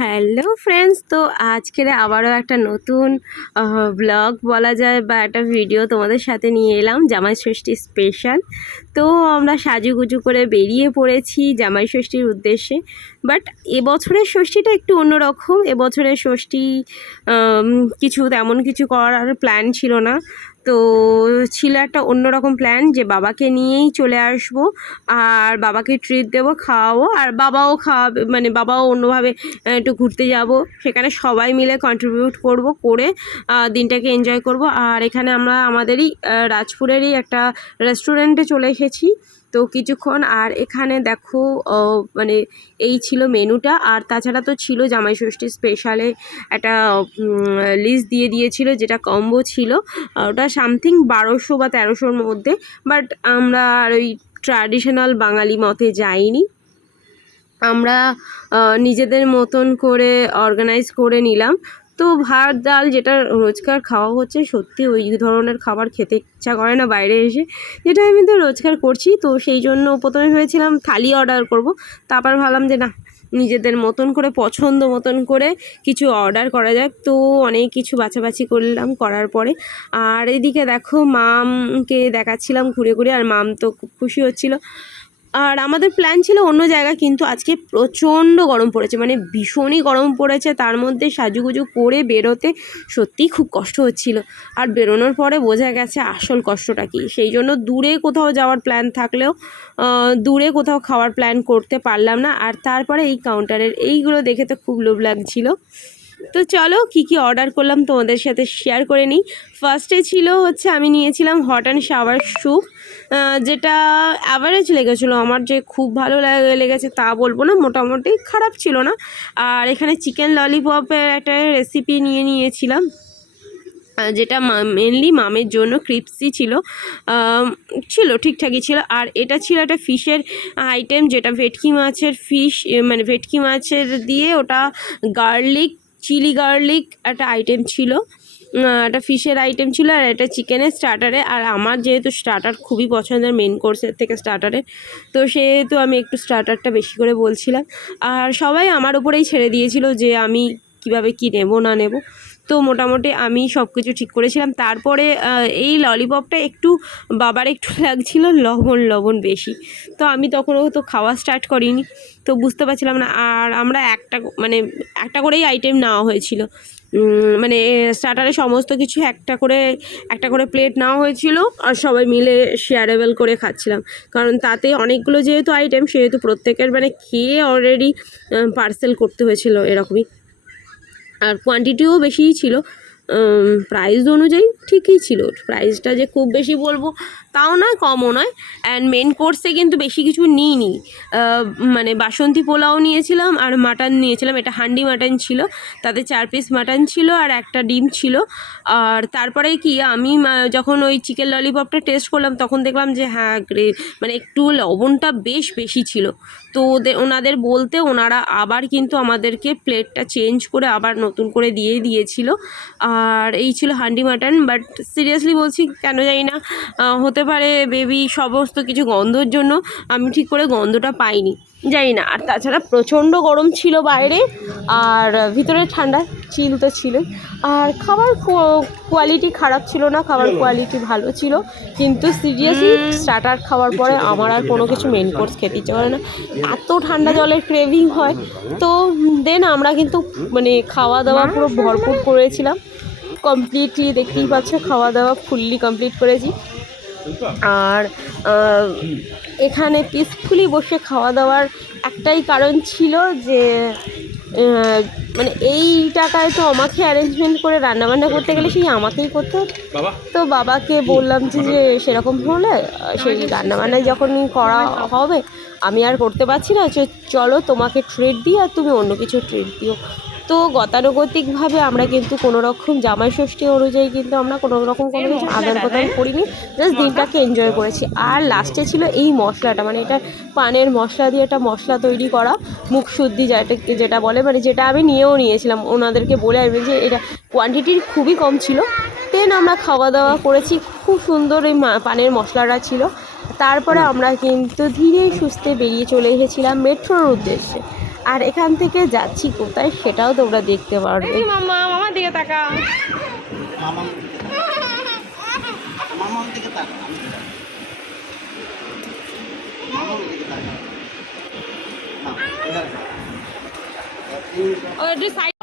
Hello friends, তো আজকের আবারও একটা নতুন ব্লগ বলা যায় বা একটা ভিডিও তোমাদের সাথে নিয়ে এলাম জামাই ষষ্ঠী স্পেশাল। তো আমরা সাজুগুজু করে বেরিয়ে পড়েছি জামাই ষষ্ঠীর উদ্দেশ্যে। বাট এবছরের ষষ্ঠীটা একটু অন্যরকম। এবছরের ষষ্ঠী কিছু তেমন কিছু করার প্ল্যান ছিল না। তো ছিল একটা অন্যরকম প্ল্যান যে বাবাকে নিয়েই চলে আসবো আর বাবাকে ট্রিট দেবো, খাওয়াবো, আর বাবাও খাওয়াবে, মানে বাবাও অন্যভাবে একটু ঘুরতে যাব, সেখানে সবাই মিলে কন্ট্রিবিউট করব, করে দিনটাকে এনজয় করব। আর এখানে আমরা আমাদেরই রাজপুরেরই একটা রেস্টুরেন্টে চলে এসেছি। তো কিছুক্ষণ, আর এখানে দেখো মানে এই ছিল মেনুটা। আর তাছাড়া তো ছিল জামাই ষষ্ঠী স্পেশালে একটা লিস্ট দিয়ে দিয়েছিল, যেটা কম্বো ছিল। ওটা সামথিং 1200 বা 1300-র মধ্যে। বাট আমরা আর ওই ট্র্যাডিশনাল বাঙালি মতে যাইনি, আমরা নিজেদের মতন করে অর্গানাইজ করে নিলাম। তো ভাত ডাল যেটা রোজকার খাওয়া হচ্ছে, সত্যি ওই ধরনের খাবার খেতে ইচ্ছা করে না বাইরে এসে, যেটা আমি তো রোজকার করছি। তো সেই জন্য প্রথমে ভেবেছিলাম থালি অর্ডার করব, তারপর ভাবলাম যে না, নিজেদের মতন করে পছন্দ মতন করে কিছু অর্ডার করা যাক। তো অনেক কিছু বাছাবাছি করলাম, করার পরে আর এদিকে দেখো মামকে দেখাচ্ছিলাম ঘুরে ঘুরে, আর মাম তো খুব খুশি হচ্ছিল। আর আমাদের প্ল্যান ছিল অন্য জায়গা, কিন্তু আজকে প্রচণ্ড গরম পড়েছে, মানে ভীষণই গরম পড়েছে। তার মধ্যে সাজুগুজু করে বেরোতে সত্যিই খুব কষ্ট হচ্ছিল। আর বেরোনোর পরে বোঝা গেছে আসল কষ্টটা কী। সেই জন্য দূরে কোথাও যাওয়ার প্ল্যান থাকলেও দূরে কোথাও খাওয়ার প্ল্যান করতে পারলাম না। আর তারপরে এই কাউন্টারের এইগুলো দেখে তো খুব লোভ লাগছিল। তো চলো কী কী অর্ডার করলাম তোমাদের সাথে শেয়ার করে নিই। ফার্স্টে ছিল হচ্ছে, আমি নিয়েছিলাম হট অ্যান্ড শাওয়ার স্যুপ, যেটা অ্যাভারেজ লেগেছিলো আমার। যে খুব ভালো লেগেছে তা বলবো না, মোটামুটি খারাপ ছিল না। আর এখানে চিকেন ললিপপের একটা রেসিপি নিয়েছিলাম, যেটা মেনলি মামের জন্য। ক্রিপসি ছিল, ছিল ঠিকঠাকই ছিল। আর এটা ছিল একটা ফিশের আইটেম, যেটা ভেটকি মাছের ফিশ, মানে ভেটকি মাছের দিয়ে ওটা গার্লিক, চিলি গার্লিক একটা আইটেম ছিল, একটা ফিশের আইটেম ছিল। আর এটা চিকেনের স্টার্টারে। আর আমার যেহেতু স্টার্টার খুবই পছন্দের মেন কোর্সের থেকে স্টার্টারে, তো সেহেতু আমি একটু স্টার্টারটা বেশি করে বলছিলাম। আর সবাই আমার উপরেই ছেড়ে দিয়েছিল যে আমি কিভাবে কি নেব না নেব। তো মোটামুটি আমি সব কিছু ঠিক করেছিলাম। তারপরে এই ললিপপটা একটু বাবার একটু লাগছিল লবণ বেশি, তো আমি তখনও তো খাওয়া স্টার্ট করিনি, তো বুঝতে পারছিলাম না। আর আমরা একটা করেই আইটেম নেওয়া হয়েছিল, মানে স্টার্টারে সমস্ত কিছু একটা করে প্লেট নেওয়া হয়েছিল, আর সবাই মিলে শেয়ারেবল করে খাচ্ছিলাম। কারণ তাতে অনেকগুলো যেহেতু আইটেম, সেহেতু প্রত্যেকের মানে খেয়ে অলরেডি পার্সেল করতে হয়েছিল এরকমই। আর কোয়ান্টিটিও বেশিই ছিল, প্রাইস অনুযায়ী ঠিকই ছিল। প্রাইসটা যে খুব বেশি বলবো তাও নয়, কমও নয়। অ্যান্ড মেন কোর্সে কিন্তু বেশি কিছু নিইনি, মানে বাসন্তী পোলাও নিয়েছিলাম আর মাটন নিয়েছিলাম। এটা হান্ডি মাটন ছিল, তাতে 4 পিস মাটন ছিল আর একটা ডিম ছিল। আর তারপরে কি আমি যখন ওই চিকেন ললিপপটা টেস্ট করলাম, তখন দেখলাম যে হ্যাঁ, মানে একটু লবণটা বেশ বেশি ছিল। তো ওনাদের বলতে ওনারা আবার কিন্তু আমাদেরকে প্লেটটা চেঞ্জ করে আবার নতুন করে দিয়েছিল। আর এই ছিল হান্ডি মাটন। বাট সিরিয়াসলি বলছি, কেন জানি না, হতে পারে বেবি সমস্ত কিছু গন্ধর জন্য আমি ঠিক করে গন্ধটা পাইনি, জানি না। আর তাছাড়া প্রচণ্ড গরম ছিল বাইরে, আর ভিতরে ঠান্ডা চিল তো ছিলই। আর খাবার কোয়ালিটি খারাপ ছিল না, খাবার কোয়ালিটি ভালো ছিল। কিন্তু সিরিয়াসলি স্টার্টার খাওয়ার পরে আমার আর কোনো কিছু মেন কোর্স খেতে ইচ্ছে করে না, এত ঠান্ডা জলের ক্রেভিং হয়। তো দেন আমরা কিন্তু মানে খাওয়া দাওয়া পুরো ভরপুর করেছিলাম, কমপ্লিটলি দেখতেই পাচ্ছ খাওয়া দাওয়া ফুললি কমপ্লিট করেছি। আর এখানে পিসফুলি বসে খাওয়া দাওয়ার একটাই কারণ ছিল যে মানে এই টাকায় তো আমাকে অ্যারেঞ্জমেন্ট করে রান্নাবান্না করতে গেলে সেই আমাকেই করতে হতো। তো বাবাকে বললাম যে সেরকম হলে সেই রান্নাবান্নায় যখন করা হবে, আমি আর করতে পারছি না, চলো তোমাকে ট্রিট দিই আর তুমি অন্য কিছু ট্রিট দিও। তো গতানুগতিকভাবে আমরা কিন্তু কোনো রকম জামাই ষষ্ঠী অনুযায়ী কিন্তু আমরা কোনো রকম কোনো কিছু আদান প্রদান করিনি, জাস্ট দিনটাকে এনজয় করেছি। আর লাস্টে ছিল এই মশলাটা, মানে এটা পানের মশলা দিয়ে একটা মশলা তৈরি করা, মুখ শুদ্ধি যেটা বলে, মানে যেটা আমি নিয়েছিলাম ওনাদেরকে বলে আসবে যে এটা কোয়ান্টিটির খুবই কম ছিল। দেন আমরা খাওয়া দাওয়া করেছি, খুব সুন্দর এই পানের মশলাটা ছিল। তারপরে আমরা কিন্তু ধীরে সুস্থে বেরিয়ে চলে এসেছিলাম মেট্রোর উদ্দেশ্যে। আর এখান থেকে যাচ্ছি কোথায় সেটাও তোমরা দেখতে পারবে। মামা মামার দিকে তাকা,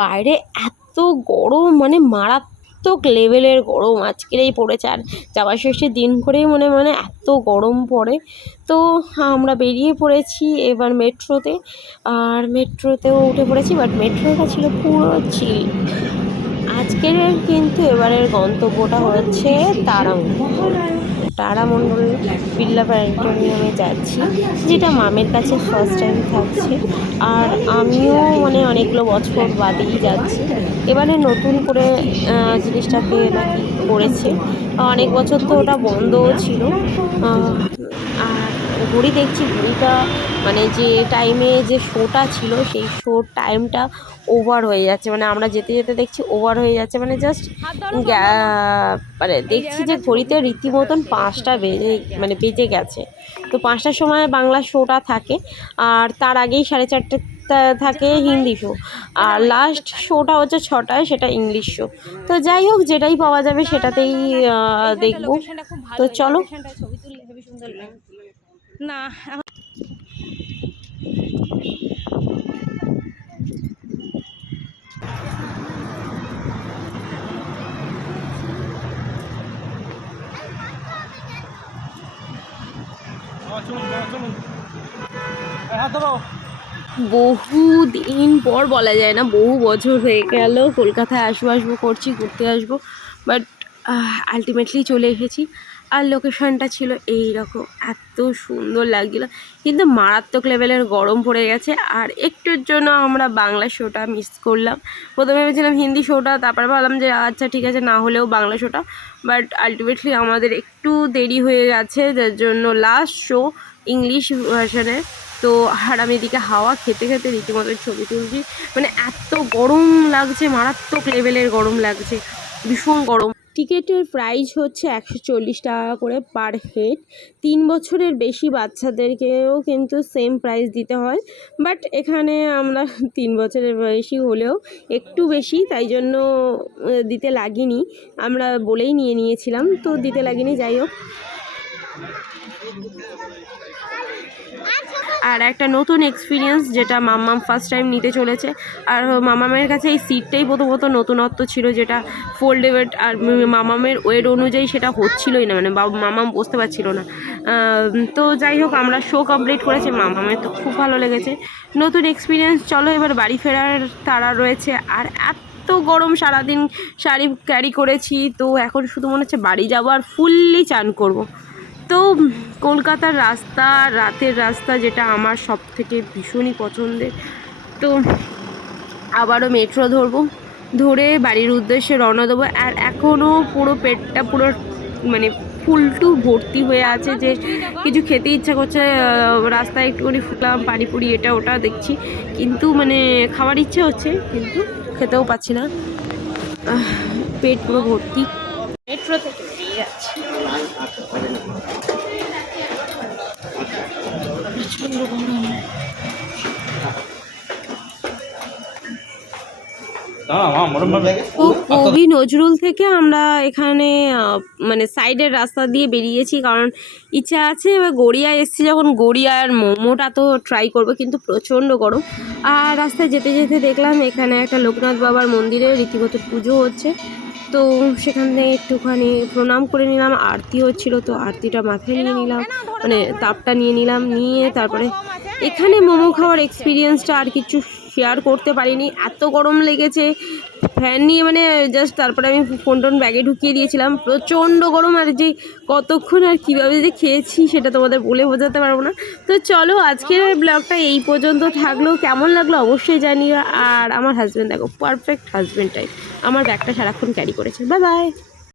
বাইরে এত গরম, মানে মারাত্মক লেভেলের গরম আজকের এই পড়েছে। আর জামাই ষষ্ঠীর দিন করেই মনে মনে এত গরম পড়ে। তো আমরা বেরিয়ে পড়েছি এবার মেট্রোতে, আর মেট্রোতেও উঠে পড়েছি, বাট মেট্রোটা ছিল পুরো চিল। আজকের কিন্তু এবারের গন্তব্যটা হচ্ছে তারামণ্ডল বিড়লা প্ল্যানেটোরিয়ামে যাচ্ছি, যেটা মামের কাছে ফার্স্ট টাইম থাকছে। আর আমিও মানে অনেকগুলো বছর বাদেই যাচ্ছি। এবারে নতুন করে জিনিসটাকে নাকি করেছে, অনেক বছর তো ওটা বন্ধও ছিল। আর ঘড়ি দেখছি, ঘড়িটা মানে যে টাইমে যে শোটা ছিল সেই শোর টাইমটা ওভার হয়ে যাচ্ছে, মানে আমরা যেতে যেতে দেখছি ওভার হয়ে যাচ্ছে, মানে জাস্ট মানে দেখছি যে ঘড়িতে রীতিমতন 5টা বেজে গেছে। তো 5টার সময় বাংলা শোটা থাকে, আর তার আগেই 4:30 থাকে হিন্দি শো, আর লাস্ট শোটা হচ্ছে 6টায়, সেটা ইংলিশ শো। তো যাই হোক, যেটাই পাওয়া যাবে সেটাতেই দেখব। তো চলো। না বহু দিন পর বলা যায় না, বহু বছর হয়ে গেল কলকাতায় আসবো করছি, ঘুরতে আসবো, বাট আলটিমেটলি চলে এসেছি। আর লোকেশনটা ছিল এই রকম, এত সুন্দর লাগছিল, কিন্তু মারাত্মক লেভেলের গরম পড়ে গেছে। আর একটুর জন্য আমরা বাংলা শোটা মিস করলাম। প্রথমে ভেবেছিলাম হিন্দি শোটা, তারপর ভাবলাম যে আচ্ছা ঠিক আছে, না হলেও বাংলা শোটা, বাট আলটিমেটলি আমাদের একটু দেরি হয়ে গেছে, যার জন্য লাস্ট শো ইংলিশ ভার্সনের। তো আর আমি এদিকে হাওয়া খেতে খেতে রীতিমতো ছবি তুলছি, মানে এত গরম লাগছে, মারাত্মক লেভেলের গরম লাগছে, ভীষণ গরম। টিকিটের প্রাইস হচ্ছে 140 টাকা করে পার হেড। 3 বছরের বেশি বাচ্চাদেরকেও কিন্তু সেম প্রাইস দিতে হয়, বাট এখানে আমরা 3 বছরের বেশি হলেও একটু বেশি, তাই জন্য দিতে লাগেনি, আমরা বলেই নিয়েছিলাম, তো দিতে লাগেনি। যাই হোক, আর একটা নতুন এক্সপিরিয়েন্স, যেটা মাম্মাম ফার্স্ট টাইম নিতে চলেছে। আর মামামের কাছে এই সিটটাই প্রথমত নতুনত্ব ছিল, যেটা ফোল্ডেবল, আর মামামের ওয়েট অনুযায়ী সেটা হচ্ছিলই না, মানে মামাম বসতে পারছিল না। তো যাই হোক, আমরা শো কমপ্লিট করেছি, মামামের তো খুব ভালো লেগেছে, নতুন এক্সপিরিয়েন্স। চলো এবার বাড়ি ফেরার তাড়া রয়েছে। আর এত গরম, সারাদিন শাড়ি ক্যারি করেছি, তো এখন শুধু মনে হচ্ছে বাড়ি যাবো আর ফুললি চান করব। তো কলকাতার রাস্তা, রাতের রাস্তা, যেটা আমার সব থেকে ভীষণই পছন্দের। তো আবারও মেট্রো ধরে বাড়ির উদ্দেশ্যে রওনা দেবো। আর এখনও পুরো পেটটা পুরো মানে ফুলটু ভর্তি হয়ে আছে, যে কিছু খেতে ইচ্ছা করছে। রাস্তায় একটুখানি ফুটলাম, পানিপুরি এটা ওটা দেখছি, কিন্তু মানে খাওয়ার ইচ্ছে হচ্ছে, কিন্তু খেতেও পাচ্ছি না, পেট পুরো ভর্তি। মেট্রো থেকে বেরিয়ে যাচ্ছি। কবি নজরুল থেকে আমরা এখানে মানে সাইডের রাস্তা দিয়ে বেরিয়েছি, কারণ ইচ্ছা আছে। এবার গড়িয়ায় এসেছি যখন, গড়িয়ার মোমোটা তো ট্রাই করবো, কিন্তু প্রচণ্ড গরম। আর রাস্তায় যেতে যেতে দেখলাম এখানে একটা লোকনাথ বাবার মন্দিরে রীতিমতো পুজো হচ্ছে, তো সেখান থেকে একটুখানি প্রণাম করে নিলাম। আরতি হচ্ছিলো, তো আরতিটা মাথায় নিয়ে নিলাম, মানে তাপটা নিয়ে নিলাম, নিয়ে তারপরে এখানে মোমো খাওয়ার এক্সপিরিয়েন্সটা আর কিছু শেয়ার করতে পারিনি, এত গরম লেগেছে। ফ্যান নিয়ে মানে জাস্ট, তারপরে আমি ফোন টোন ব্যাগে ঢুকিয়ে দিয়েছিলাম, প্রচণ্ড গরম। আর যে কতক্ষণ আর কীভাবে যে খেয়েছি সেটা তোমাদের বলে বোঝাতে পারবো না। তো চলো, আজকের ব্লগটা এই পর্যন্ত থাকলো, কেমন লাগলো অবশ্যই জানিও। আর আমার হাজব্যান্ড দেখো, পারফেক্ট হাজব্যান্ড টাইপ, আমার ব্যাগটা সারাক্ষণ ক্যারি করেছে। Bye bye.